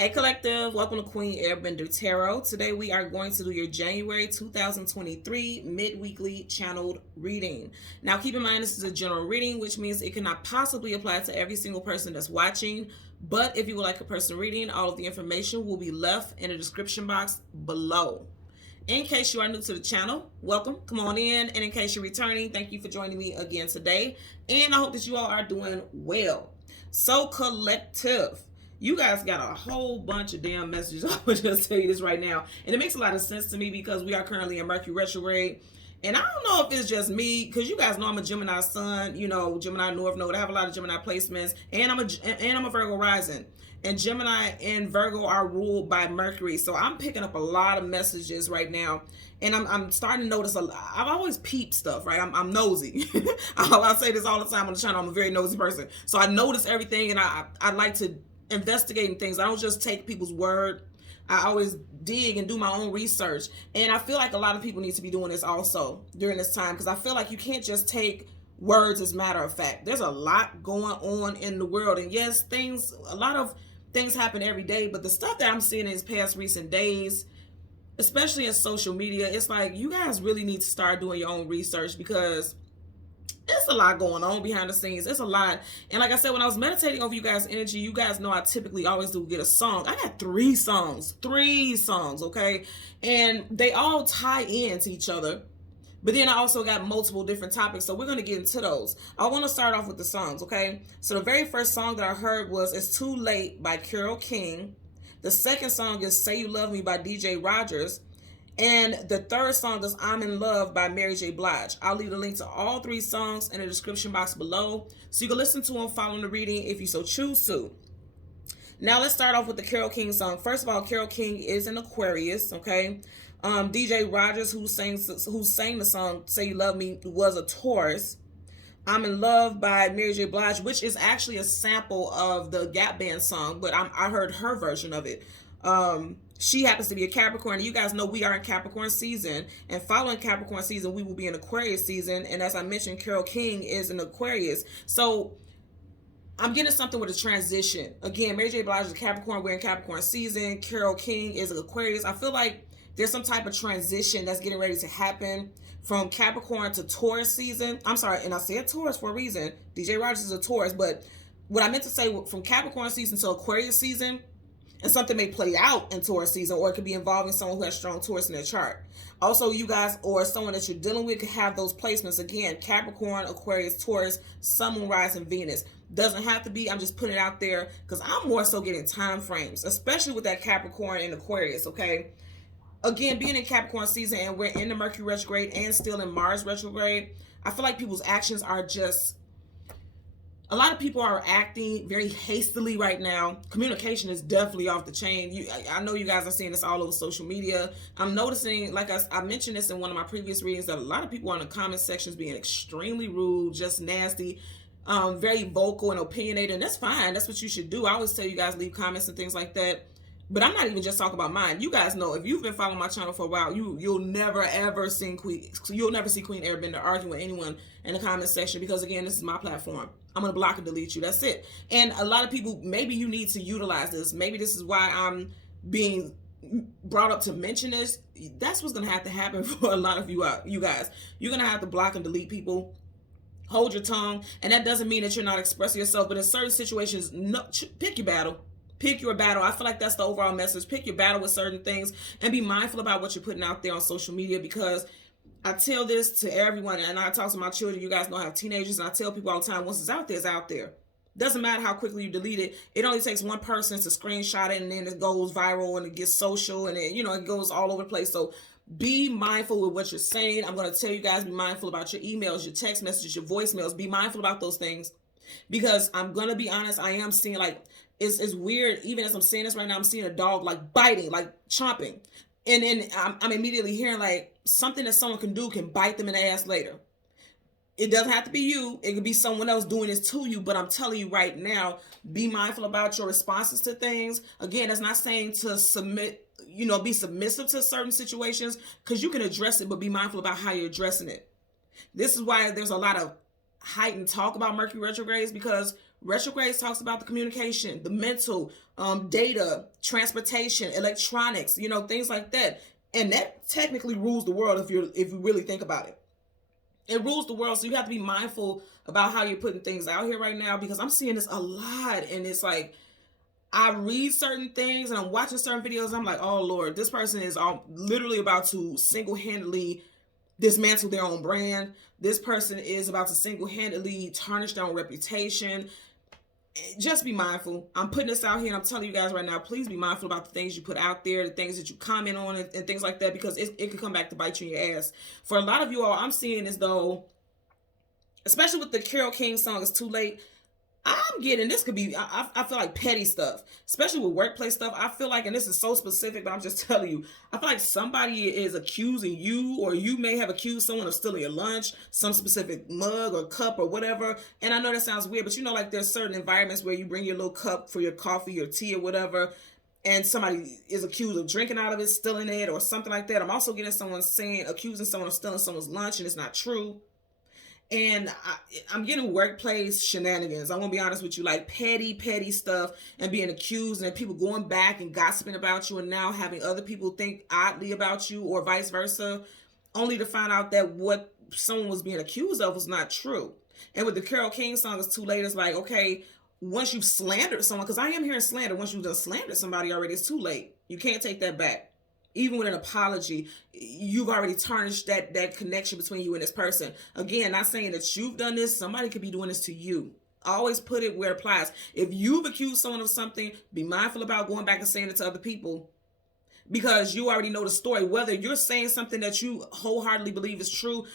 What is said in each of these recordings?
Hey Collective, welcome to Queen Airbender Tarot. Today we are going to do your January 2023 mid-weekly channeled reading. Now keep in mind this is a general reading, which means it cannot possibly apply to every single person that's watching. But if you would like a personal reading, all of the information will be left in the description box below. In case you are new to the channel, welcome, come on in. And in case you're returning, thank you for joining me again today. And I hope that you all are doing well. So Collective, you guys got a whole bunch of damn messages. I would just tell you this right now. And it makes a lot of sense to me because we are currently in Mercury Retrograde. And I don't know if it's just me, because you guys know I'm a Gemini sun, you know, Gemini North Node. I have a lot of Gemini placements. And I'm a Virgo rising. And Gemini and Virgo are ruled by Mercury. So I'm picking up a lot of messages right now. And I'm starting to notice, I've always peeped stuff, right? I'm nosy. I say this all the time on the channel. I'm a very nosy person. So I notice everything, and I like to investigating things. I don't just take people's word. I always dig and do my own research. And I feel like a lot of people need to be doing this also during this time, because I feel like you can't just take words as matter of fact. There's a lot going on in the world. And yes, a lot of things happen every day, but the stuff that I'm seeing in these past recent days, especially in social media, it's like you guys really need to start doing your own research, because there's a lot going on behind the scenes. It's a lot. And like I said, when I was meditating over you guys' energy, you guys know I typically always do get a song. I got three songs, okay? And they all tie into each other. But then I also got multiple different topics, so we're going to get into those. I want to start off with the songs, okay? So the very first song that I heard was It's Too Late by Carole King. The second song is Say You Love Me by DJ Rogers. And the third song is I'm in Love by Mary J. Blige. I'll leave a link to all three songs in the description box below, so you can listen to them following the reading if you so choose to. Now let's start off with the Carole King song. First of all, Carole King is an Aquarius, okay? DJ Rogers, who sang the song Say You Love Me, was a Taurus. I'm in Love by Mary J. Blige, which is actually a sample of the Gap Band song, but I heard her version of it. She happens to be a Capricorn. You guys know we are in Capricorn season, and following Capricorn season, we will be in Aquarius season. And as I mentioned, Carole King is an Aquarius. So I'm getting something with a transition. Again, Mary J. Blige is a Capricorn. We're in Capricorn season. Carole King is an Aquarius. I feel like there's some type of transition that's getting ready to happen from Capricorn to Taurus season. I'm sorry, and I said Taurus for a reason. DJ Rogers is a Taurus, but what I meant to say, from Capricorn season to Aquarius season, and something may play out in Taurus season, or it could be involving someone who has strong Taurus in their chart. Also, you guys, or someone that you're dealing with, could have those placements. Again, Capricorn, Aquarius, Taurus, Sun, Moon, Rising, Venus. Doesn't have to be. I'm just putting it out there because I'm more so getting time frames, especially with that Capricorn and Aquarius, okay? Again, being in Capricorn season, and we're in the Mercury retrograde and still in Mars retrograde, I feel like people's actions are just... A lot of people are acting very hastily right now. Communication is definitely off the chain. I know you guys are seeing this all over social media. I'm noticing, like I mentioned this in one of my previous readings, that a lot of people are in the comment sections being extremely rude, just nasty, very vocal and opinionated. And that's fine. That's what you should do. I always tell you guys, leave comments and things like that. But I'm not even just talking about mine. You guys know, if you've been following my channel for a while, you'll never ever see Queen Airbender arguing with anyone in the comment section, because again, this is my platform. I'm gonna block and delete you. That's it. And a lot of people, maybe you need to utilize this. Maybe this is why I'm being brought up to mention this. That's what's gonna have to happen for a lot of you guys. You're gonna have to block and delete people. Hold your tongue, and that doesn't mean that you're not expressing yourself. But in certain situations, pick your battle. Pick your battle. I feel like that's the overall message. Pick your battle with certain things, and be mindful about what you're putting out there on social media, because I tell this to everyone, and I talk to my children. You guys know I have teenagers, and I tell people all the time, once it's out there, it's out there. Doesn't matter how quickly you delete it. It only takes one person to screenshot it, and then it goes viral, and it gets social, and it goes all over the place. So be mindful with what you're saying. I'm going to tell you guys, be mindful about your emails, your text messages, your voicemails. Be mindful about those things, because I'm going to be honest, I am seeing, like, it's weird. Even as I'm saying this right now, I'm seeing a dog like biting, like chomping. And then I'm immediately hearing like something that someone can do can bite them in the ass later. It doesn't have to be you. It could be someone else doing this to you. But I'm telling you right now, be mindful about your responses to things. Again, that's not saying to be submissive to certain situations, because you can address it, but be mindful about how you're addressing it. This is why there's a lot of heightened talk about Mercury retrogrades, because Retrograde talks about the communication, the mental, data, transportation, electronics, things like that. And that technically rules the world if you really think about it. It rules the world. So you have to be mindful about how you're putting things out here right now, because I'm seeing this a lot. And it's like, I read certain things and I'm watching certain videos. I'm like, oh Lord, this person is literally about to single-handedly dismantle their own brand. This person is about to single-handedly tarnish their own reputation. Just be mindful. I'm putting this out here and I'm telling you guys right now, please be mindful about the things you put out there, the things that you comment on, and things like that, because it can come back to bite you in your ass. For a lot of you all, I'm seeing as though, especially with the Carole King song, It's Too Late, I'm getting, this could be, I feel like petty stuff, especially with workplace stuff. I feel like, and this is so specific, but I'm just telling you, I feel like somebody is accusing you, or you may have accused someone of stealing your lunch, some specific mug or cup or whatever. And I know that sounds weird, but like there's certain environments where you bring your little cup for your coffee or tea or whatever, and somebody is accused of drinking out of it, stealing it, or something like that. I'm also getting someone accusing someone of stealing someone's lunch, and it's not true. And I'm getting workplace shenanigans. I'm going to be honest with you, like petty stuff, and being accused, and people going back and gossiping about you, and now having other people think oddly about you, or vice versa, only to find out that what someone was being accused of was not true. And with the Carole King song, It's Too Late, it's like, okay, once you've slandered someone, because I am hearing slander, once you've just slandered somebody already, it's too late. You can't take that back. Even with an apology, you've already tarnished that connection between you and this person. Again, not saying that you've done this. Somebody could be doing this to you. Always put it where it applies. If you've accused someone of something, be mindful about going back and saying it to other people, because you already know the story. Whether you're saying something that you wholeheartedly believe is true,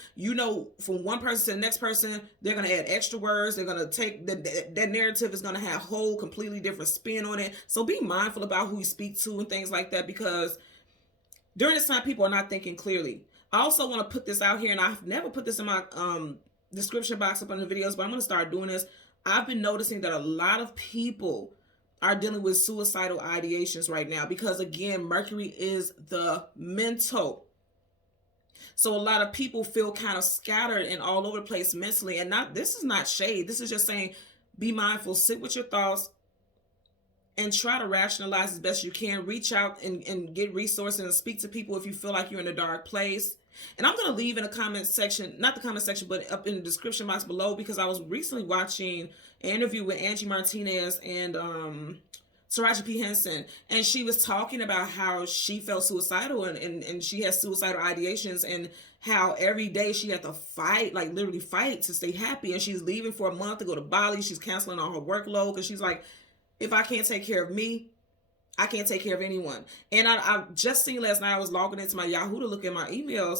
from one person to the next person, they're going to add extra words. They're going to take that narrative is going to have a whole completely different spin on it. So be mindful about who you speak to and things like that, because during this time, people are not thinking clearly. I also want to put this out here, and I've never put this in my description box up on the videos, but I'm going to start doing this. I've been noticing that a lot of people are dealing with suicidal ideations right now, because, again, Mercury is the mental. So a lot of people feel kind of scattered and all over the place mentally. And this is not shade. This is just saying, be mindful, sit with your thoughts, and try to rationalize as best you can. Reach out and get resources and speak to people if you feel like you're in a dark place. And I'm going to leave in the comment section, not the comment section, but up in the description box below, because I was recently watching an interview with Angie Martinez and Tarji P. Henson. And she was talking about how she felt suicidal and she has suicidal ideations, and how every day she had to fight, like literally fight, to stay happy. And she's leaving for a month to go to Bali. She's canceling all her workload because she's like, if I can't take care of me, I can't take care of anyone. And I just seen last night, I was logging into my Yahoo to look at my emails,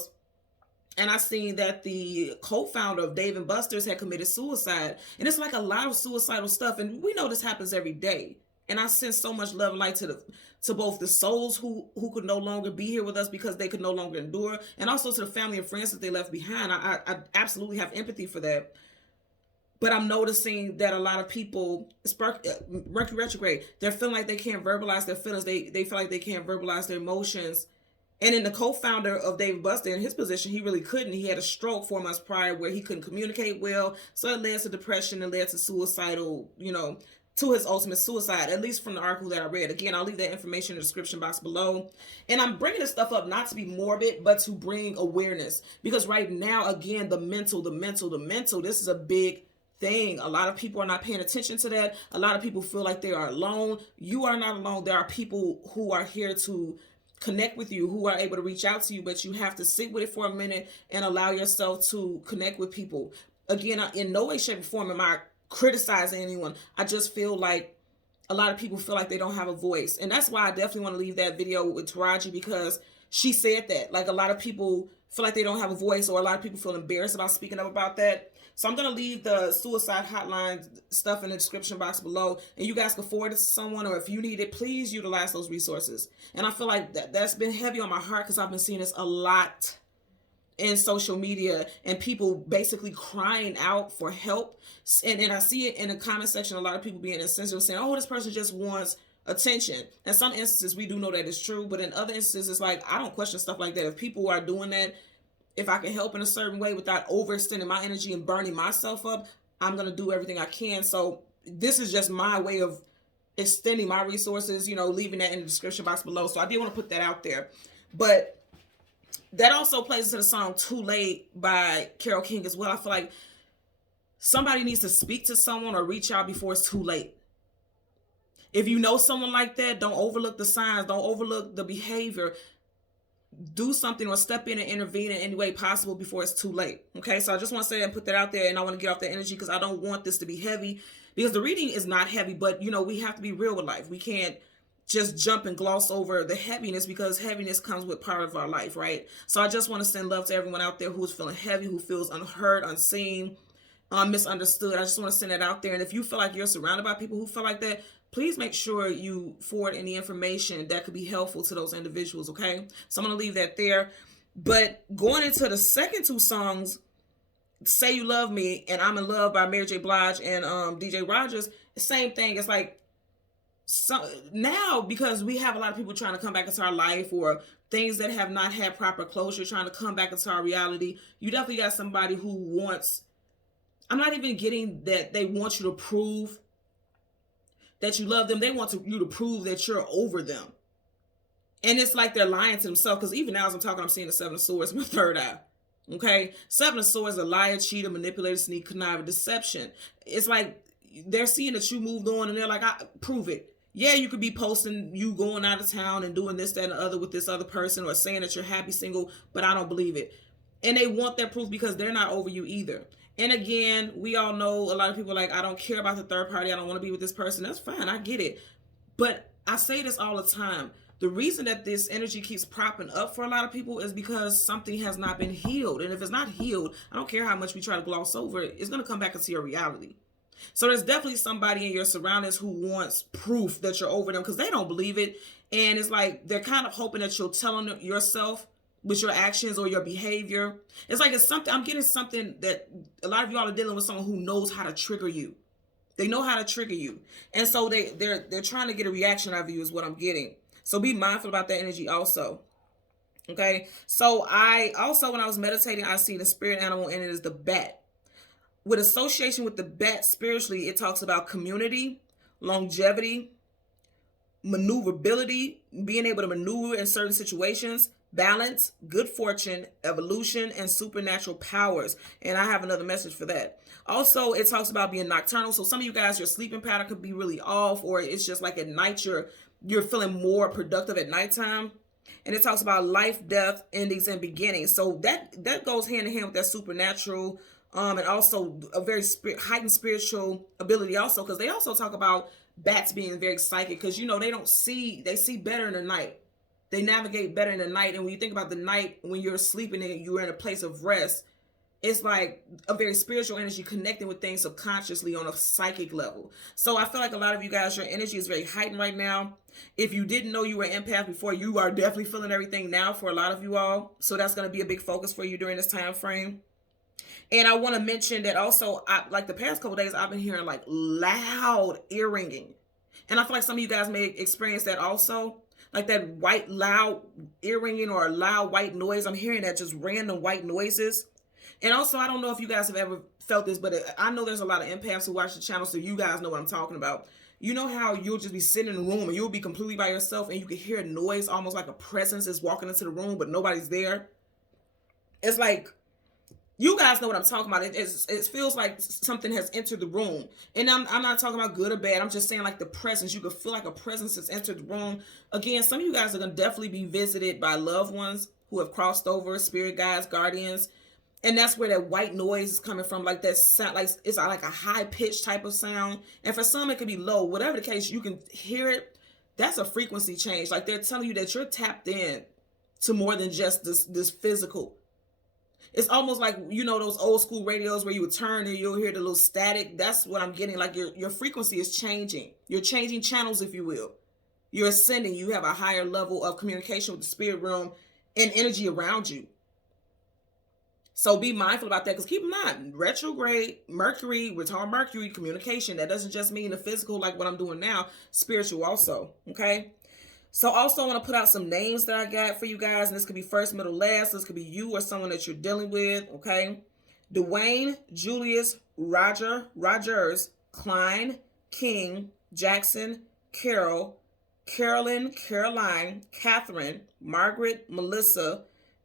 and I seen that the co-founder of Dave & Buster's had committed suicide. And it's like a lot of suicidal stuff. And we know this happens every day. And I send so much love and light to both the souls who could no longer be here with us because they could no longer endure, and also to the family and friends that they left behind. I absolutely have empathy for that. But I'm noticing that a lot of people, Mercury retrograde, they're feeling like they can't verbalize their feelings. They feel like they can't verbalize their emotions. And in the co-founder of Dave & Buster, in his position, he really couldn't. He had a stroke 4 months prior where he couldn't communicate well. So it led to depression and led to suicidal, to his ultimate suicide, at least from the article that I read. Again, I'll leave that information in the description box below. And I'm bringing this stuff up not to be morbid, but to bring awareness. Because right now, again, the mental, this is a big thing. A lot of people are not paying attention to that. A lot of people feel like they are alone. You are not alone. There are people who are here to connect with you, who are able to reach out to you, but you have to sit with it for a minute and allow yourself to connect with people. Again, in no way, shape, or form am I criticizing anyone. I just feel like a lot of people feel like they don't have a voice. And that's why I definitely want to leave that video with Tarji, because she said that. Like, a lot of people feel like they don't have a voice, or a lot of people feel embarrassed about speaking up about that. So I'm going to leave the suicide hotline stuff in the description box below, and you guys can forward it to someone, or if you need it, please utilize those resources. And I feel like that's been heavy on my heart, because I've been seeing this a lot in social media, and people basically crying out for help. And I see it in the comment section, a lot of people being insensitive, saying, oh, this person just wants attention. In some instances, we do know that it's true, but in other instances, it's like, I don't question stuff like that. If people are doing that, if I can help in a certain way without overextending my energy and burning myself up, I'm going to do everything I can. So this is just my way of extending my resources, leaving that in the description box below. So I did want to put that out there. But that also plays into the song Too Late by Carole King as well. I feel like somebody needs to speak to someone or reach out before it's too late. If you know someone like that, don't overlook the signs, don't overlook the behavior. Do something or step in and intervene in any way possible before it's too late. Okay, so I just want to say that and put that out there, and I want to get off the energy because I don't want this to be heavy, because the reading is not heavy, but we have to be real with life. We can't just jump and gloss over the heaviness, because heaviness comes with part of our life, right? So I just want to send love to everyone out there who is feeling heavy, who feels unheard, unseen, misunderstood. I just want to send it out there. And if you feel like you're surrounded by people who feel like that, please make sure you forward any information that could be helpful to those individuals, okay? So I'm going to leave that there. But going into the second two songs, Say You Love Me and I'm in Love by Mary J. Blige and DJ Rogers, same thing. It's like, so now, because we have a lot of people trying to come back into our life, or things that have not had proper closure trying to come back into our reality, you definitely got somebody who wants, I'm not even getting that they want you to prove that you love them. They want you to prove that you're over them. And it's like they're lying to themselves, because even now as I'm talking, I'm seeing the Seven of Swords, my third eye. Okay? Seven of Swords, a liar, cheater, manipulator, sneak, conniver, deception. It's like they're seeing that you moved on, and they're like, prove it. Yeah, you could be posting you going out of town and doing this, that, and the other with this other person, or saying that you're happy single, but I don't believe it. And they want that proof because they're not over you either. And again, we all know a lot of people are like, I don't care about the third party. I don't want to be with this person. That's fine. I get it. But I say this all the time. The reason that this energy keeps propping up for a lot of people is because something has not been healed. And if it's not healed, I don't care how much we try to gloss over it, it's going to come back into your reality. So there's definitely somebody in your surroundings who wants proof that you're over them, because they don't believe it. And it's like they're kind of hoping that you'll tell them yourself with your actions or your behavior. It's like it's something, I'm getting something that a lot of y'all are dealing with, someone who knows how to trigger you. They know how to trigger you. And so they're trying to get a reaction out of you is what I'm getting. So be mindful about that energy also. Okay. So I also, when I was meditating, I see the spirit animal in it is the bat. With association with the bat spiritually, it talks about community, longevity, maneuverability, being able to maneuver in certain situations, balance, good fortune, evolution, and supernatural powers. And I have another message for that. Also, it talks about being nocturnal. So some of you guys, your sleeping pattern could be really off, or it's just like at night you're feeling more productive at nighttime. And it talks about life, death, endings, and beginnings. So that goes hand in hand with that supernatural, and also a very heightened spiritual ability also, because they also talk about bats being very psychic, because they see better in the night. They navigate better in the night. And when you think about the night, when you're sleeping and you're in a place of rest, it's like a very spiritual energy connecting with things subconsciously on a psychic level. So I feel like a lot of you guys, your energy is very heightened right now. If you didn't know you were an empath before, you are definitely feeling everything now for a lot of you all. So that's going to be a big focus for you during this time frame. And I want to mention that also, like the past couple days, I've been hearing like loud ear ringing. And I feel like some of you guys may experience that also. Like that white loud ear ringing or a loud white noise. I'm hearing that, just random white noises. And also, I don't know if you guys have ever felt this, but I know there's a lot of empaths who watch the channel, so you guys know what I'm talking about. You know how you'll just be sitting in a room and you'll be completely by yourself and you can hear a noise, almost like a presence is walking into the room, but nobody's there. It's like, you guys know what I'm talking about. It feels like something has entered the room. And I'm not talking about good or bad. I'm just saying like the presence. You could feel like a presence has entered the room. Again, some of you guys are going to definitely be visited by loved ones who have crossed over, spirit guides, guardians. And that's where that white noise is coming from. Like that sound, like it's like a high pitched type of sound. And for some, it could be low. Whatever the case, you can hear it. That's a frequency change. Like they're telling you that you're tapped in to more than just this physical. It's almost like, those old school radios where you would turn and you'll hear the little static. That's what I'm getting. Like your frequency is changing. You're changing channels, if you will. You're ascending. You have a higher level of communication with the spirit realm and energy around you. So be mindful about that, because keep in mind, retrograde, Mercury, we're talking Mercury, communication. That doesn't just mean the physical like what I'm doing now, spiritual also, okay? So also I want to put out some names that I got for you guys, and this could be first, middle, last. This could be you or someone that you're dealing with, okay? Dwayne, Julius, Rogers, Klein, King, Jackson, Carol, Carolyn, Caroline, Catherine, Margaret, Melissa,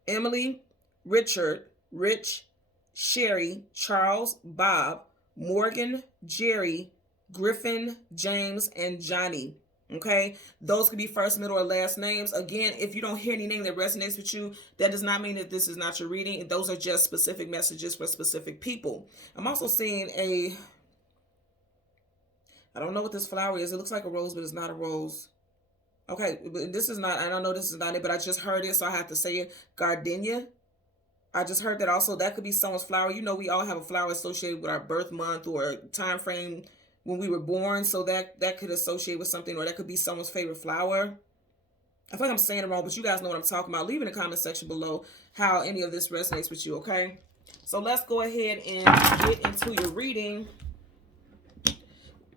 Emily, Richard, Rich, Sherry, Charles, Bob, Morgan, Jerry, Griffin, James, and Johnny. Okay, those could be first, middle, or last names. Again, if you don't hear any name that resonates with you, that does not mean that this is not your reading. Those are just specific messages for specific people. I'm also seeing I don't know what this flower is. It looks like a rose, but it's not a rose. Okay, but this is not, I don't know this is not it, but I just heard it, so I have to say it. Gardenia. I just heard that also. That could be someone's flower. You know, we all have a flower associated with our birth month or time frame when we were born, so that could associate with something, or that could be someone's favorite flower. I feel like I'm saying it wrong, but you guys know what I'm talking about. Leave in the comment section below how any of this resonates with you, okay? So let's go ahead and get into your reading.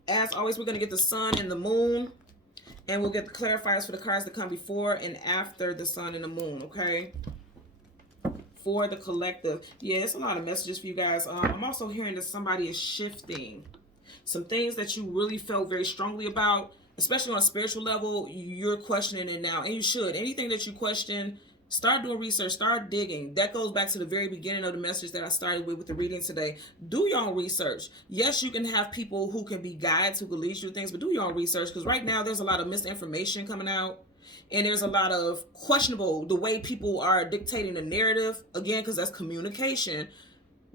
As always, we're going to get the sun and the moon, and we'll get the clarifiers for the cards that come before and after the sun and the moon, okay? For the collective. Yeah, it's a lot of messages for you guys. I'm also hearing that somebody is shifting. Some things that you really felt very strongly about, especially on a spiritual level, you're questioning it now. And you should. Anything that you question, start doing research, start digging. That goes back to the very beginning of the message that I started with the reading today. Do your own research. Yes, you can have people who can be guides, who can lead you to things, but do your own research, because right now there's a lot of misinformation coming out. And there's a lot of questionable, the way people are dictating the narrative, again, because that's communication.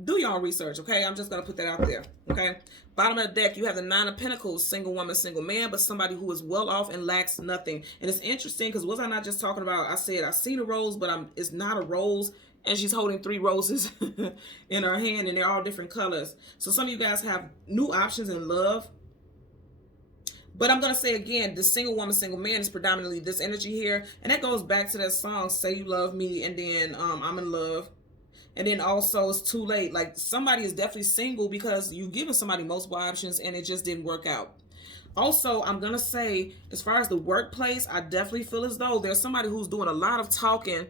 Do your own research, okay? I'm just going to put that out there, okay? Bottom of the deck, you have the Nine of Pentacles, single woman, single man, but somebody who is well off and lacks nothing. And it's interesting because was I not just talking about, I said I seen a rose, but it's not a rose, and she's holding 3 roses in her hand, and they're all different colors. So some of you guys have new options in love. But I'm going to say again, the single woman, single man is predominantly this energy here. And that goes back to that song, Say You Love Me, and then I'm in love. And then also it's too late. Like somebody is definitely single because you've given somebody multiple options and it just didn't work out. Also, I'm going to say, as far as the workplace, I definitely feel as though there's somebody who's doing a lot of talking,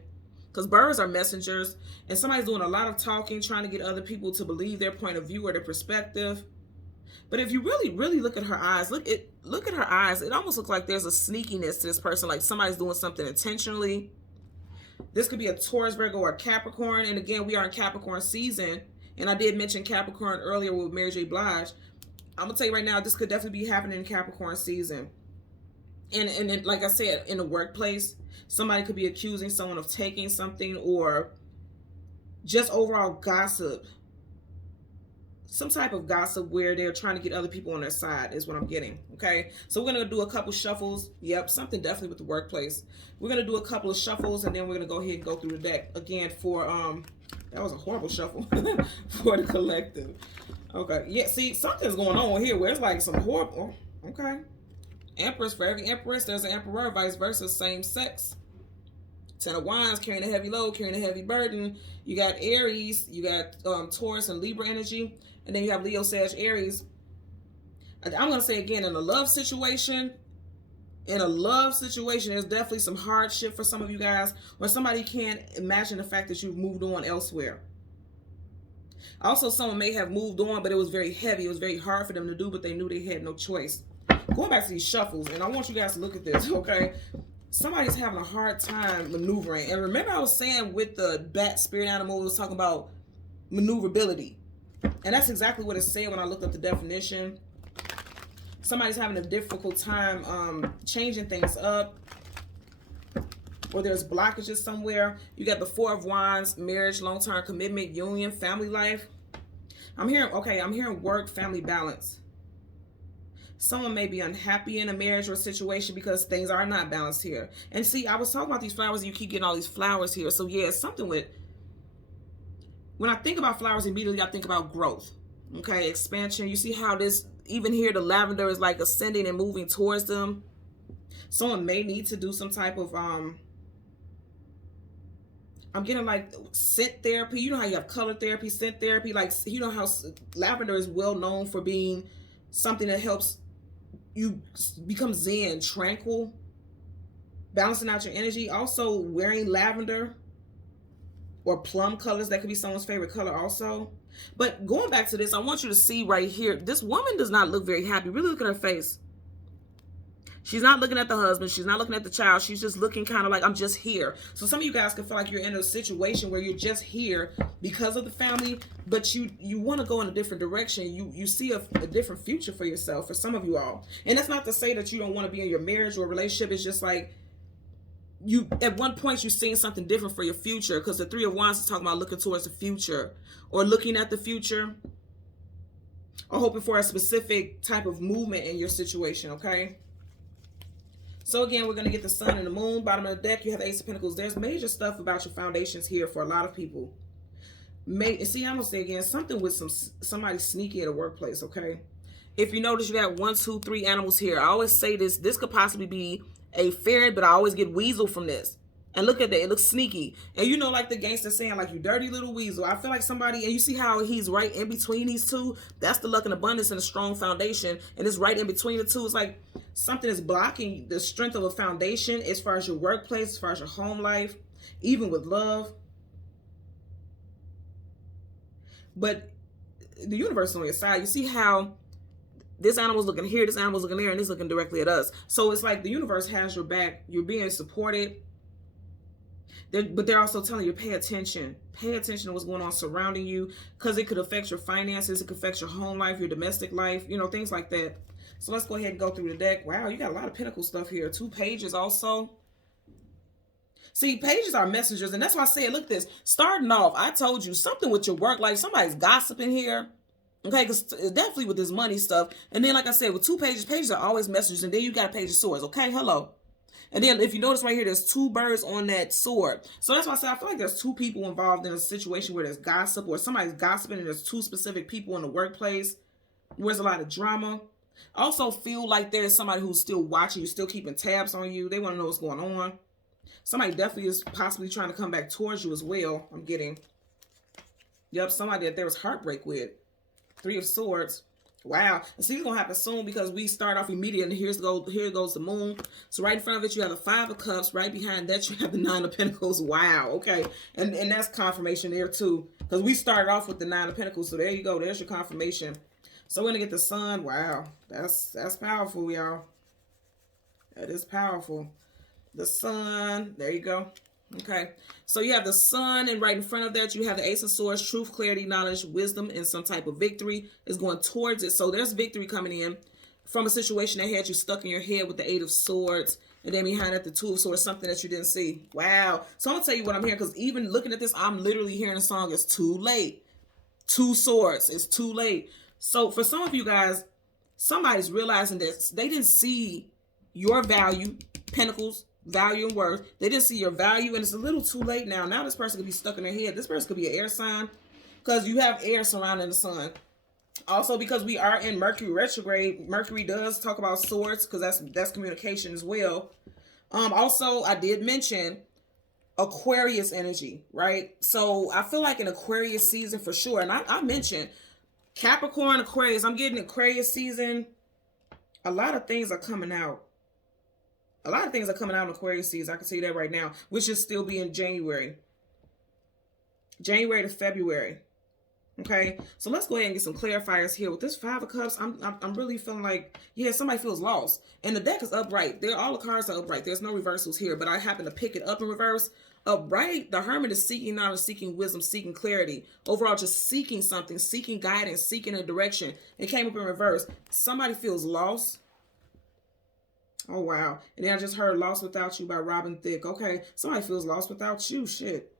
because birds are messengers, and somebody's doing a lot of talking, trying to get other people to believe their point of view or their perspective. But if you really, really look at her eyes, look at her eyes, it almost looks like there's a sneakiness to this person, like somebody's doing something intentionally. This could be a Taurus, Virgo, or Capricorn. And again, we are in Capricorn season. And I did mention Capricorn earlier with Mary J. Blige. I'm going to tell you right now, this could definitely be happening in Capricorn season. And like I said, in the workplace, somebody could be accusing someone of taking something, or just overall gossip. Some type of gossip where they're trying to get other people on their side is what I'm getting, okay? So we're going to do a couple shuffles. Yep, something definitely with the workplace. We're going to do a couple of shuffles, and then we're going to go ahead and go through the deck. Again, for, that was a horrible shuffle for the collective. Okay, yeah, see, something's going on here where it's like some horrible, okay. Empress, for every empress, there's an emperor, vice versa, same sex. 10 of Wands, carrying a heavy load, carrying a heavy burden. You got Aries, you got Taurus and Libra energy. And then you have Leo, Sag, Aries. I'm going to say again, in a love situation, there's definitely some hardship for some of you guys, where somebody can't imagine the fact that you've moved on elsewhere. Also, someone may have moved on, but it was very heavy. It was very hard for them to do, but they knew they had no choice. Going back to these shuffles, and I want you guys to look at this, okay? Somebody's having a hard time maneuvering. And remember I was saying with the bat spirit animal, it was talking about maneuverability. And that's exactly what it said when I looked up the definition. Somebody's having a difficult time changing things up, or there's blockages somewhere. You got the 4 of Wands, marriage, long-term commitment, union, family life. I'm hearing work, family balance. Someone may be unhappy in a marriage or situation because things are not balanced here. And see, I was talking about these flowers, and you keep getting all these flowers here. So yeah, it's something with, when I think about flowers, immediately I think about growth, okay, expansion. You see how this, even here, the lavender is like ascending and moving towards them. Someone may need to do some type of, I'm getting like scent therapy. You know how you have color therapy, scent therapy, like, you know how lavender is well known for being something that helps you become zen, tranquil, balancing out your energy. Also wearing lavender or plum colors. That could be someone's favorite color also. But going back to this, I want you to see right here, this woman does not look very happy. Really look at her face. She's not looking at the husband. She's not looking at the child. She's just looking kind of like, I'm just here. So some of you guys can feel like you're in a situation where you're just here because of the family, but you want to go in a different direction. You see a different future for yourself, for some of you all. And that's not to say that you don't want to be in your marriage or relationship. It's just like, you at one point you're seeing something different for your future, because the Three of Wands is talking about looking towards the future or looking at the future or hoping for a specific type of movement in your situation, okay? So again, we're going to get the Sun and the Moon. Bottom of the deck, you have the Ace of Pentacles. There's major stuff about your foundations here for a lot of people. See, I'm going to say again, something with somebody sneaky at a workplace, okay? If you notice, you got 1, 2, 3 animals here. I always say this could possibly be a ferret, but I always get weasel from this. And look at that, it looks sneaky. And you know, like the gangster saying, like, you dirty little weasel. I feel like somebody, and you see how he's right in between these two? That's the luck and abundance and a strong foundation. And it's right in between the two. It's like something is blocking the strength of a foundation as far as your workplace, as far as your home life, even with love. But the universe is on your side. You see how this animal's looking here, this animal's looking there, and it's looking directly at us. So it's like the universe has your back. You're being supported. But they're also telling you, pay attention. Pay attention to what's going on surrounding you, because it could affect your finances. It could affect your home life, your domestic life, you know, things like that. So let's go ahead and go through the deck. Wow, you got a lot of Pentacle stuff here. 2 pages also. See, pages are messengers, and that's why I said, look at this. Starting off, I told you something with your work life. Somebody's gossiping here. Okay, because definitely with this money stuff. And then, like I said, with 2 pages, pages are always messengers. And then you got a page of swords. Okay, hello. And then if you notice right here, there's 2 birds on that sword. So that's why I said I feel like there's 2 people involved in a situation where there's gossip, or somebody's gossiping and there's 2 specific people in the workplace where there's a lot of drama. I also feel like there's somebody who's still watching you, still keeping tabs on you. They want to know what's going on. Somebody definitely is possibly trying to come back towards you as well. I'm getting. Yep, somebody that there was heartbreak with. 3 of Swords. Wow. And see, it's going to happen soon, because we start off immediately, and here goes the Moon. So right in front of it, you have the 5 of Cups. Right behind that, you have the 9 of Pentacles. Wow. Okay. And that's confirmation there too, because we started off with the 9 of Pentacles. So there you go. There's your confirmation. So we're going to get the Sun. Wow. That's powerful, y'all. That is powerful. The Sun. There you go. Okay, so you have the Sun, and right in front of that, you have the Ace of Swords. Truth, clarity, knowledge, wisdom, and some type of victory is going towards it. So there's victory coming in from a situation that had you stuck in your head with the 8 of Swords. And then behind that, the 2 of Swords, something that you didn't see. Wow. So I'm going to tell you what I'm hearing, because even looking at this, I'm literally hearing a song. It's too late. 2 swords. It's too late. So for some of you guys, somebody's realizing that they didn't see your value, Pentacles, value and worth. They didn't see your value, and it's a little too late now. Now this person could be stuck in their head. This person could be an air sign, because you have air surrounding the Sun. Also, because we are in Mercury retrograde, Mercury does talk about swords, because that's communication as well. Also, I did mention Aquarius energy, right? So I feel like an Aquarius season for sure. And I mentioned Capricorn, Aquarius. I'm getting Aquarius season. A lot of things are coming out. A lot of things are coming out in Aquarius season. I can tell you that right now, which should still be in January. January to February. Okay, so let's go ahead and get some clarifiers here. With this 5 of Cups, I'm really feeling like, yeah, somebody feels lost. And the deck is upright. All the cards are upright. There's no reversals here, but I happen to pick it up in reverse. Upright, the Hermit is seeking knowledge, seeking wisdom, seeking clarity. Overall, just seeking something, seeking guidance, seeking a direction. It came up in reverse. Somebody feels lost. Oh, wow. And then I just heard Lost Without You by Robin Thicke. Okay, somebody feels lost without you. Shit.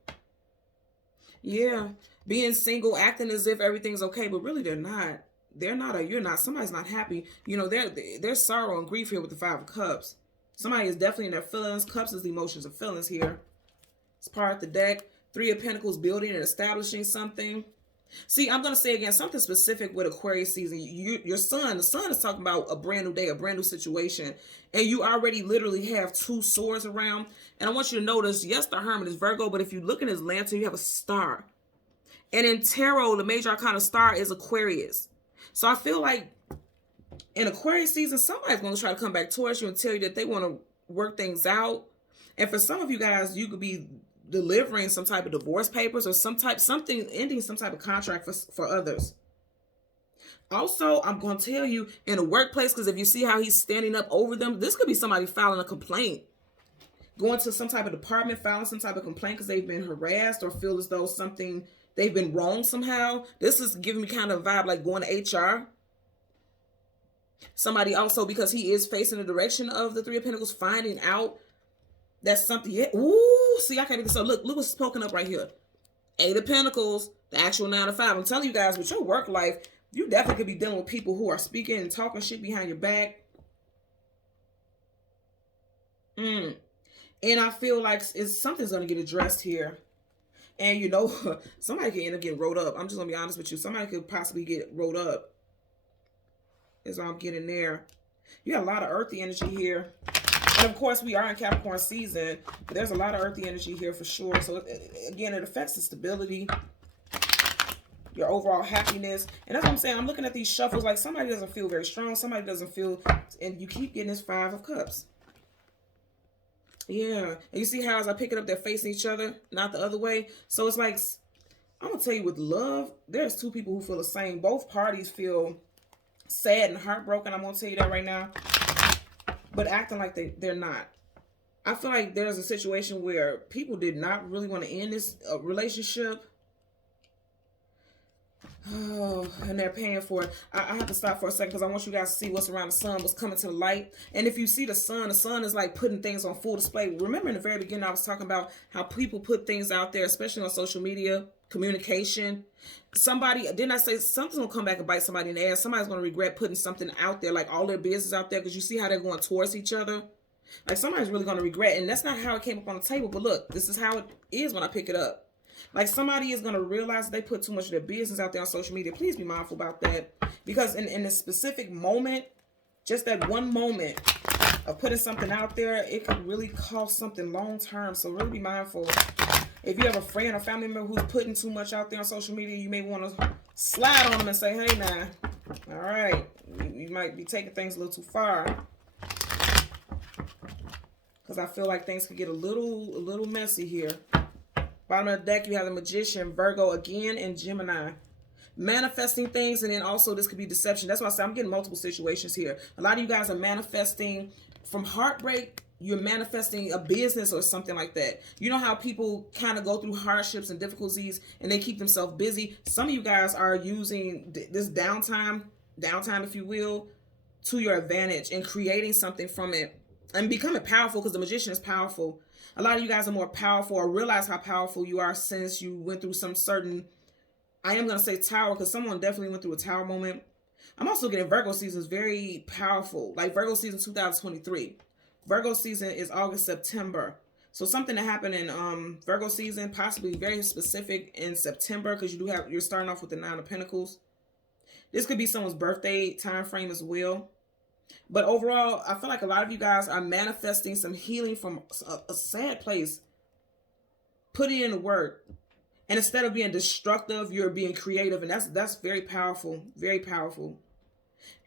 Yeah. Being single, acting as if everything's okay, but really they're not. They're not, or you're not. Somebody's not happy. You know, there's sorrow and grief here with the 5 of Cups. Somebody is definitely in their feelings. Cups is the emotions and feelings here. It's part of the deck. 3 of Pentacles, building and establishing something. See, I'm going to say again, something specific with Aquarius season. The sun is talking about a brand new day, a brand new situation. And you already literally have 2 swords around. And I want you to notice, yes, the Hermit is Virgo, but if you look in his lantern, you have a star. And in tarot, the major arcana star is Aquarius. So I feel like in Aquarius season, somebody's going to try to come back towards you and tell you that they want to work things out. And for some of you guys, you could be delivering some type of divorce papers or something ending some type of contract for others. Also, I'm going to tell you in a workplace, because if you see how he's standing up over them, this could be somebody filing a complaint. Going to some type of department, filing some type of complaint because they've been harassed or feel as though they've been wrong somehow. This is giving me kind of a vibe like going to HR. Somebody also, because he is facing the direction of the Three of Pentacles, finding out that something. Yeah, ooh, see, I can't even. So look what's spoken up right here. Eight of Pentacles, the actual 9 to 5. I'm telling you guys, with your work life, you definitely could be dealing with people who are speaking and talking shit behind your back. And I feel like something's going to get addressed here. And, you know, somebody can end up getting rolled up. I'm just going to be honest with you. Somebody could possibly get rolled up. Is all I'm getting there. You got a lot of earthy energy here. And, of course, we are in Capricorn season. But there's a lot of earthy energy here for sure. So, again, it affects the stability, your overall happiness. And that's what I'm saying. I'm looking at these shuffles like somebody doesn't feel very strong. Somebody doesn't feel... And you keep getting this 5 of Cups. Yeah. And you see how as I pick it up, they're facing each other, not the other way. So it's like, I'm going to tell you with love, there's two people who feel the same. Both parties feel sad and heartbroken. I'm going to tell you that right now. But acting like they're not. I feel like there's a situation where people did not really want to end this relationship. Oh, and they're paying for it. I have to stop for a second because I want you guys to see what's around the sun, what's coming to the light. And if you see the sun is like putting things on full display. Remember in the very beginning, I was talking about how people put things out there, especially on social media, communication. Didn't I say something's going to come back and bite somebody in the ass? Somebody's going to regret putting something out there, like all their business out there, because you see how they're going towards each other. Like somebody's really going to regret. And that's not how it came up on the table. But look, this is how it is when I pick it up. Like somebody is going to realize they put too much of their business out there on social media. Please be mindful about that. Because in a specific moment, just that one moment of putting something out there, it could really cost something long term. So really be mindful. If you have a friend or family member who's putting too much out there on social media, you may want to slide on them and say, hey, now, all right, you might be taking things a little too far. Because I feel like things could get a little messy here. Bottom of the deck, you have the Magician, Virgo again, and Gemini. Manifesting things, and then also this could be deception. That's why I say I'm getting multiple situations here. A lot of you guys are manifesting from heartbreak. You're manifesting a business or something like that. You know how people kind of go through hardships and difficulties, and they keep themselves busy. Some of you guys are using this downtime, if you will, to your advantage and creating something from it and becoming powerful, because the Magician is powerful. A lot of you guys are more powerful or realize how powerful you are since you went through some certain, I am going to say tower, because someone definitely went through a tower moment. I'm also getting Virgo season is very powerful. Like Virgo season 2023. Virgo season is August, September. So something that happened in Virgo season, possibly very specific in September, because you're starting off with the 9 of Pentacles. This could be someone's birthday time frame as well. But overall, I feel like a lot of you guys are manifesting some healing from a sad place. Put it in the work. And instead of being destructive, you're being creative. And that's very powerful. Very powerful.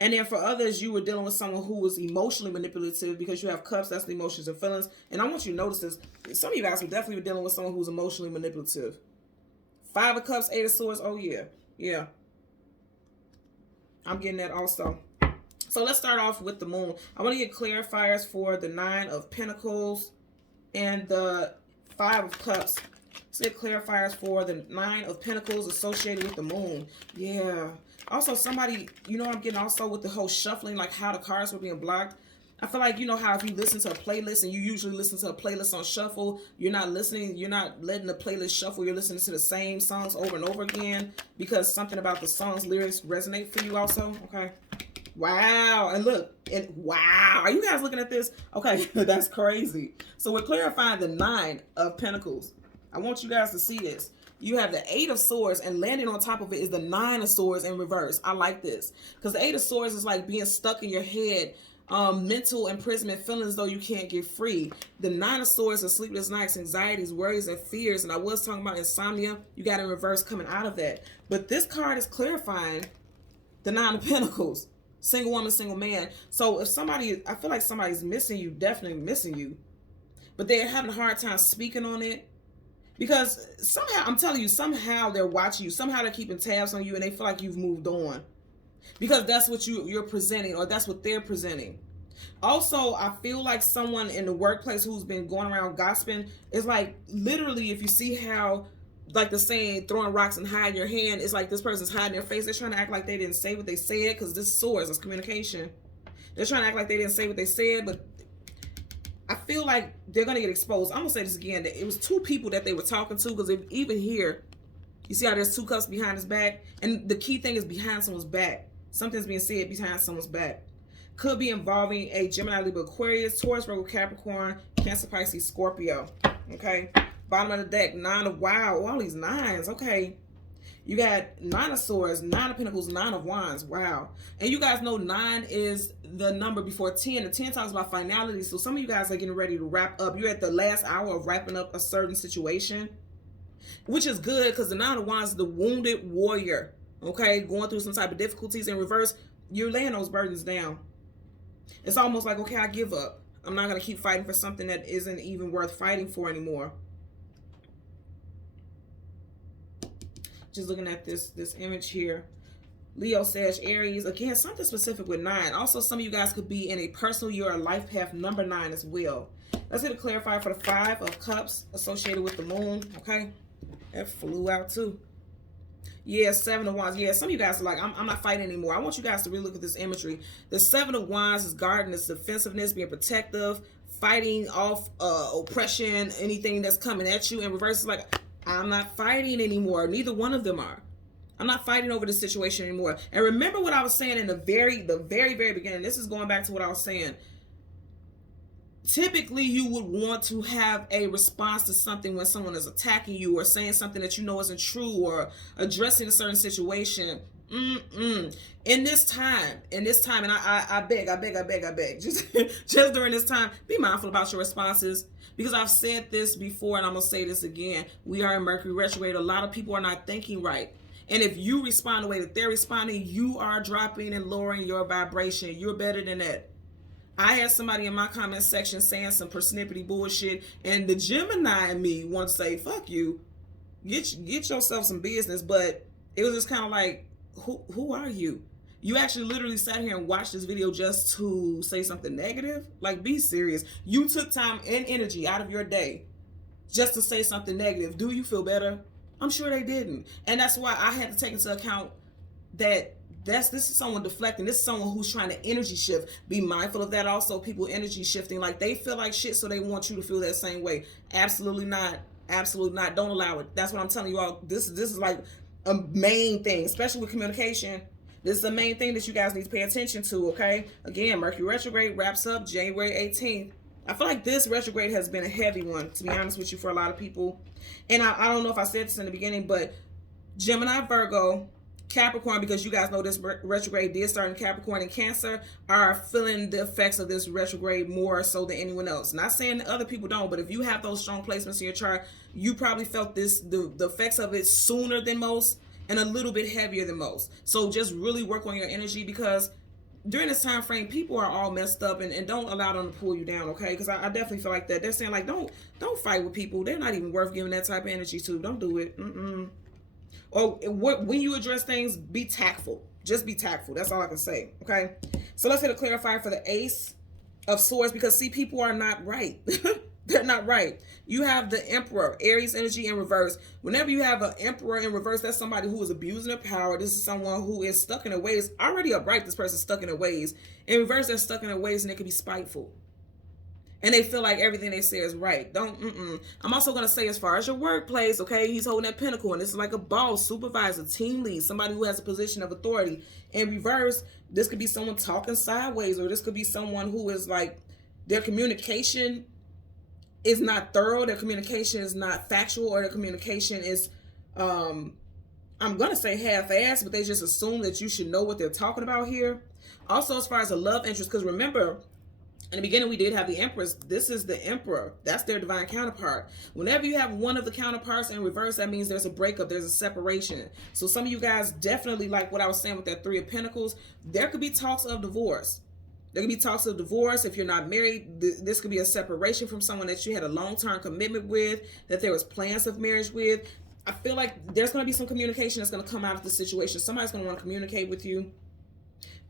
And then for others, you were dealing with someone who was emotionally manipulative, because you have cups. That's the emotions and feelings. And I want you to notice this. Some of you guys were definitely dealing with someone who's emotionally manipulative. 5 of Cups, 8 of Swords. Oh, yeah. Yeah. I'm getting that also. So let's start off with the Moon. I want to get clarifiers for the 9 of Pentacles and the 5 of Cups. Let's get clarifiers for the 9 of Pentacles associated with the Moon. Yeah. Also, somebody, you know what I'm getting also with the whole shuffling, like how the cards were being blocked. I feel like, you know how if you listen to a playlist and you usually listen to a playlist on shuffle, you're not letting the playlist shuffle. You're listening to the same songs over and over again because something about the song's lyrics resonate for you also. Okay. Wow. And look, wow. Are you guys looking at this? Okay, that's crazy. So we're clarifying the 9 of Pentacles. I want you guys to see this. You have the 8 of Swords, and landing on top of it is the 9 of Swords in reverse. I like this. Because the 8 of Swords is like being stuck in your head, mental imprisonment, feeling as though you can't get free. The 9 of Swords is sleepless nights, anxieties, worries, and fears. And I was talking about insomnia. You got in reverse coming out of that. But this card is clarifying the 9 of Pentacles. Single woman, single man. So if I feel like somebody's missing you, definitely missing you. But they're having a hard time speaking on it. Because somehow, I'm telling you, somehow they're watching you. Somehow they're keeping tabs on you and they feel like you've moved on. Because that's what you're presenting, or that's what they're presenting. Also, I feel like someone in the workplace who's been going around gossiping is like, literally, if you see how, like the saying, throwing rocks and hiding your hand, it's like this person's hiding their face. They're trying to act like they didn't say what they said, because this source is communication. They're trying to act like they didn't say what they said, but I feel like they're going to get exposed. I'm going to say this again, that it was two people that they were talking to, because even here, you see how there's two cups behind his back? And the key thing is behind someone's back. Something's being said behind someone's back. Could be involving a Gemini, Libra, Aquarius, Taurus, Virgo, Capricorn, Cancer, Pisces, Scorpio. Okay. Bottom of the deck, 9 of, wow, all these 9s. Okay. You got 9 of Swords, 9 of Pentacles, 9 of Wands. Wow. And you guys know 9 is the number before 10. And 10 talks about finality. So some of you guys are getting ready to wrap up. You're at the last hour of wrapping up a certain situation, which is good, because the 9 of Wands is the wounded warrior. Okay. Going through some type of difficulties. In reverse, you're laying those burdens down. It's almost like, okay, I give up. I'm not going to keep fighting for something that isn't even worth fighting for anymore. Just looking at this image here. Leo, Sag, Aries. Again, something specific with 9. Also, some of you guys could be in a personal year or life path number 9 as well. Let's hit a clarifier for the 5 of Cups associated with the moon. Okay. That flew out too. Yeah, 7 of Wands. Yeah, some of you guys are like, I'm not fighting anymore. I want you guys to really look at this imagery. The 7 of Wands is guarding, it's defensiveness, being protective, fighting off oppression, anything that's coming at you. In reverse, is like, I'm not fighting anymore. Neither one of them are. I'm not fighting over the situation anymore. And remember what I was saying in the very beginning. This is going back to what I was saying. Typically, you would want to have a response to something when someone is attacking you or saying something that you know isn't true or addressing a certain situation. In this time, and I beg, just during this time, be mindful about your responses, because I've said this before and I'm going to say this again. We are in Mercury retrograde. A lot of people are not thinking right. And if you respond the way that they're responding, you are dropping and lowering your vibration. You're better than that. I had somebody in my comment section saying some persnippety bullshit, and the Gemini in me wants to say, fuck you, get yourself some business. But it was just kind of like, who are you? You actually literally sat here and watched this video just to say something negative? Like, be serious. You took time and energy out of your day just to say something negative. Do you feel better? I'm sure they didn't. And that's why I had to take into account that this is someone deflecting. This is someone who's trying to energy shift. Be mindful of that also. People energy shifting, like they feel like shit, so they want you to feel that same way. Absolutely not. Absolutely not. Don't allow it. That's what I'm telling you all. This is like a main thing, especially with communication. This is the main thing that you guys need to pay attention to, okay? Again, Mercury retrograde wraps up January 18th. I feel like this retrograde has been a heavy one, to be honest with you, for a lot of people. And I don't know if I said this in the beginning, but Gemini, Virgo, Capricorn, because you guys know this retrograde did start in Capricorn, and Cancer are feeling the effects of this retrograde more so than anyone else. Not saying that other people don't, but if you have those strong placements in your chart, you probably felt the effects of it sooner than most and a little bit heavier than most. So just really work on your energy, because during this time frame, people are all messed up, and don't allow them to pull you down, okay? Because I definitely feel like that. They're saying, like, don't fight with people. They're not even worth giving that type of energy to. Don't do it. Or when you address things, be tactful. Just be tactful. That's all I can say, okay? So let's hit a clarifier for the Ace of Swords, because, see, people are not right. They're not right. You have the Emperor, Aries energy in reverse. Whenever you have an Emperor in reverse, that's somebody who is abusing their power. This is someone who is stuck in their ways. Already upright, this person's stuck in their ways. In reverse, they're stuck in their ways, and they can be spiteful. And they feel like everything they say is right. I'm also going to say, as far as your workplace, okay, he's holding that pentacle, and this is like a boss, supervisor, team lead, somebody who has a position of authority. In reverse, this could be someone talking sideways, or this could be someone who is like, their communication is not thorough, their communication is not factual, or their communication is, I'm going to say half-assed, but they just assume that you should know what they're talking about here. Also, as far as a love interest, because remember, in the beginning, we did have the Empress. This is the Emperor. That's their divine counterpart. Whenever you have one of the counterparts in reverse, that means there's a breakup. There's a separation. So some of you guys definitely, like what I was saying with that 3 of Pentacles, there could be talks of divorce. There could be talks of divorce. If you're not married, this could be a separation from someone that you had a long-term commitment with, that there was plans of marriage with. I feel like there's going to be some communication that's going to come out of the situation. Somebody's going to want to communicate with you.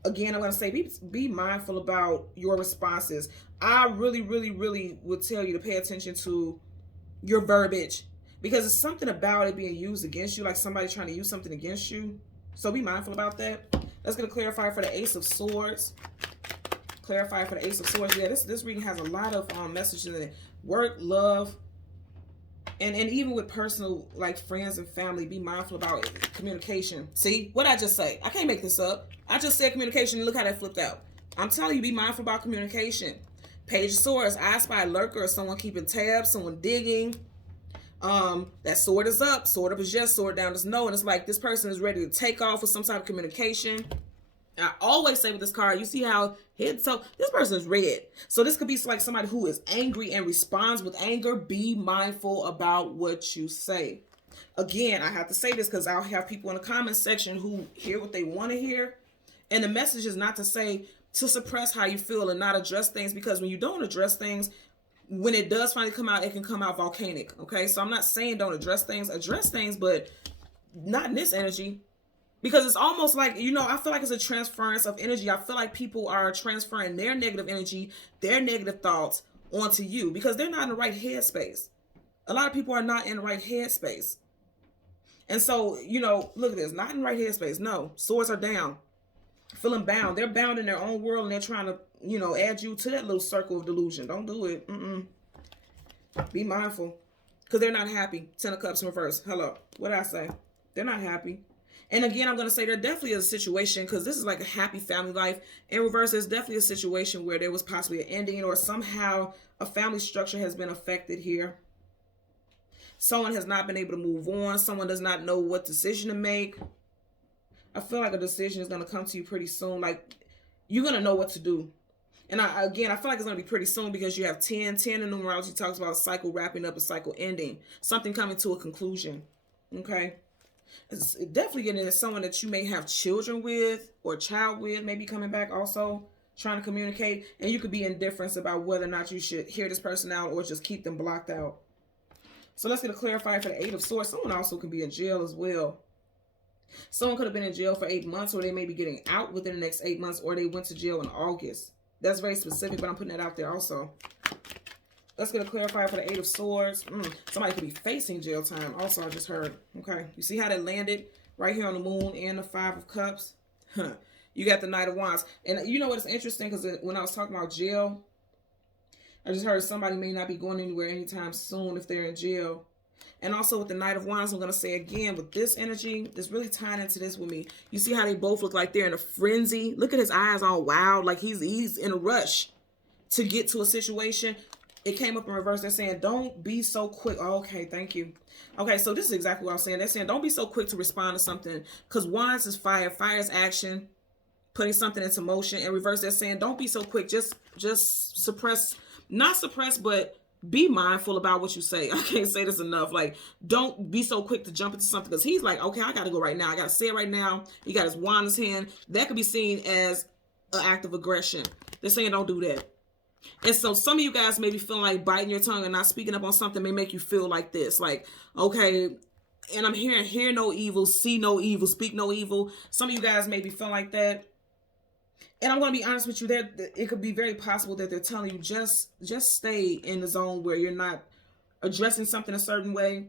Again, I'm going to say be mindful about your responses. I really, really, really would tell you to pay attention to your verbiage, because it's something about it being used against you, like somebody trying to use something against you. So be mindful about that. Let's get a clarifier for the Ace of Swords. Clarify for the Ace of Swords. Yeah, this reading has a lot of messages in it. Work, love, and even with personal, like friends and family, be mindful about communication. See, what I just say? I can't make this up. I just said communication, and look how that flipped out. I'm telling you, be mindful about communication. Page of Swords, I spy a lurker or someone keeping tabs, someone digging. That sword is up, sword up is yes, sword down is no, and it's like this person is ready to take off with some type of communication. I always say with this card, you see how so this person is red. So this could be like somebody who is angry and responds with anger. Be mindful about what you say. Again, I have to say this because I'll have people in the comment section who hear what they want to hear. And the message is not to say to suppress how you feel and not address things, because when you don't address things, when it does finally come out, it can come out volcanic. Okay, so I'm not saying don't address things, but not in this energy. Because it's almost like, you know, I feel like it's a transference of energy. I feel like people are transferring their negative energy, their negative thoughts onto you because they're not in the right headspace. A lot of people are not in the right headspace. And so, you know, look at this. Not in the right headspace. No. Swords are down. Feeling bound. They're bound in their own world and they're trying to, you know, add you to that little circle of delusion. Don't do it. Be mindful. Because they're not happy. 10 of Cups in reverse. Hello. What did I say? They're not happy. And again, I'm going to say there definitely is a situation, because this is like a happy family life. In reverse, there's definitely a situation where there was possibly an ending or somehow a family structure has been affected here. Someone has not been able to move on. Someone does not know what decision to make. I feel like a decision is going to come to you pretty soon. Like, you're going to know what to do. And I feel like it's going to be pretty soon because you have 10. 10 in numerology talks about a cycle wrapping up, a cycle ending. Something coming to a conclusion. Okay? It's definitely getting into someone that you may have children with or a child with, maybe coming back also trying to communicate, and you could be indifferent about whether or not you should hear this person out or just keep them blocked out. So let's get a clarifier for the 8 of Swords. Someone also could be in jail as well. Someone could have been in jail for 8 months, or they may be getting out within the next 8 months, or they went to jail in August. That's very specific, but I'm putting that out there also. Let's get a clarifier for the 8 of Swords. Somebody could be facing jail time. Also, I just heard. Okay. You see how that landed right here on the Moon and the 5 of Cups? You got the Knight of Wands. And you know what is interesting? Because when I was talking about jail, I just heard somebody may not be going anywhere anytime soon if they're in jail. And also with the Knight of Wands, I'm going to say again, with this energy, it's really tying into this with me. You see how they both look like they're in a frenzy? Look at his eyes all wild. Like he's in a rush to get to a situation. It came up in reverse. They're saying, don't be so quick. Oh, okay, thank you. Okay, so this is exactly what I'm saying. They're saying, don't be so quick to respond to something. Because Wands is fire. Fire is action. Putting something into motion. In reverse, they're saying, don't be so quick. Just suppress. Not suppress, but be mindful about what you say. I can't say this enough. Like, don't be so quick to jump into something. Because he's like, okay, I got to go right now. I got to say it right now. He got his wand in his hand. That could be seen as an act of aggression. They're saying, don't do that. And so some of you guys may be feeling like biting your tongue and not speaking up on something may make you feel like this. Like, okay, and I'm hear no evil, see no evil, speak no evil. Some of you guys may be feeling like that. And I'm going to be honest with you, it could be very possible that they're telling you just stay in the zone where you're not addressing something a certain way.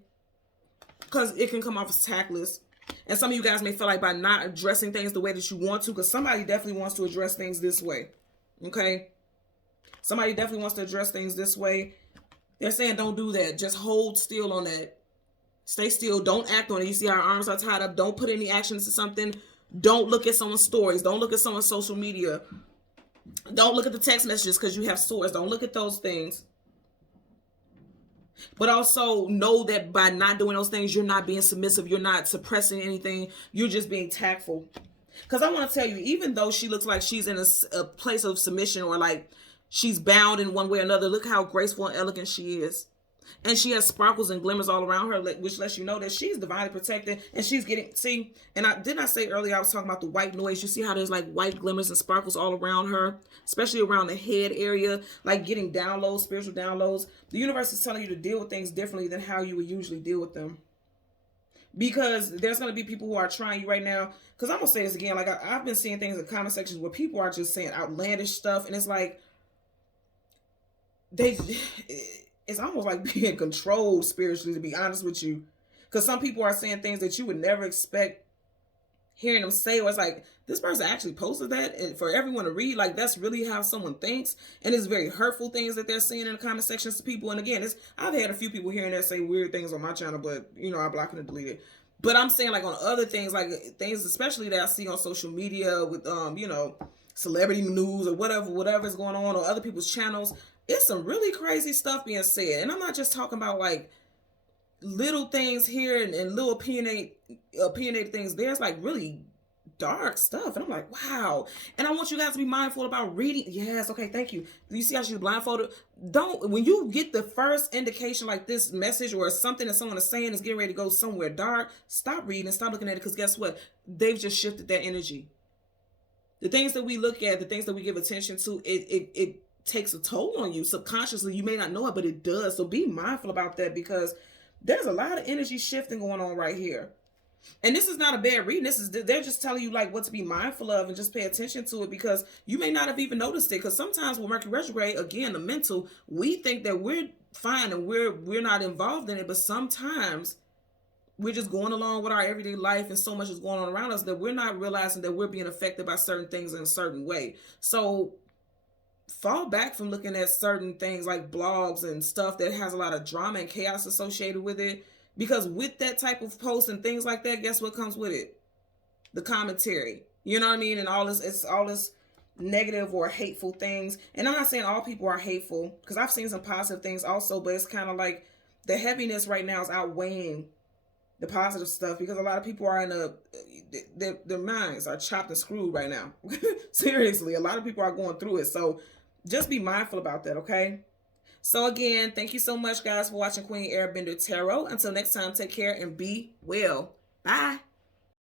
Because it can come off as tactless. And some of you guys may feel like by not addressing things the way that you want to, because somebody definitely wants to address things this way. Okay? Somebody definitely wants to address things this way. They're saying don't do that. Just hold still on that. Stay still. Don't act on it. You see our arms are tied up. Don't put any action into something. Don't look at someone's stories. Don't look at someone's social media. Don't look at the text messages because you have swords. Don't look at those things. But also know that by not doing those things, you're not being submissive. You're not suppressing anything. You're just being tactful. Because I want to tell you, even though she looks like she's in a place of submission or like she's bound in one way or another, look how graceful and elegant she is. And she has sparkles and glimmers all around her, which lets you know that she's divinely protected and she's getting, see, and didn't I say earlier I was talking about the white noise? You see how there's like white glimmers and sparkles all around her, especially around the head area, like getting downloads, spiritual downloads. The universe is telling you to deal with things differently than how you would usually deal with them. Because there's going to be people who are trying you right now. Because I'm going to say this again. Like, I've been seeing things in comment sections where people are just saying outlandish stuff. And it's like, it's almost like being controlled spiritually, to be honest with you. Because some people are saying things that you would never expect hearing them say. Or it's like, this person actually posted that and for everyone to read. Like, that's really how someone thinks. And it's very hurtful things that they're saying in the comment sections to people. And again, I've had a few people here and there say weird things on my channel, but you know, I block and delete it. But I'm saying, like, on other things, like things especially that I see on social media with you know, celebrity news or whatever's going on, or other people's channels, it's some really crazy stuff being said. And I'm not just talking about like little things here and little opinionated things. There's like really dark stuff, and I'm like, wow. And I want you guys to be mindful about reading. Yes, okay, thank you. You see how she's blindfolded? When you get the first indication like this message or something that someone is saying is getting ready to go somewhere dark, stop reading, stop looking at it, because guess what? They've just shifted that energy. The things that we look at, the things that we give attention to, it takes a toll on you subconsciously. You may not know it, but it does. So be mindful about that, because there's a lot of energy shifting going on right here. And this is not a bad reading. They're just telling you like what to be mindful of and just pay attention to it, because you may not have even noticed it. Because sometimes with Mercury retrograde, again, the mental, we think that we're fine and we're not involved in it. But sometimes we're just going along with our everyday life and so much is going on around us that we're not realizing that we're being affected by certain things in a certain way. So fall back from looking at certain things like blogs and stuff that has a lot of drama and chaos associated with it. Because with that type of post and things like that, guess what comes with it? The commentary. You know what I mean? And it's all this negative or hateful things. And I'm not saying all people are hateful, because I've seen some positive things also, but it's kind of like the heaviness right now is outweighing the positive stuff, because a lot of people are their minds are chopped and screwed right now. Seriously, a lot of people are going through it. So just be mindful about that, okay? So again, thank you so much, guys, for watching Queen Airbender Tarot. Until next time, take care and be well. Bye.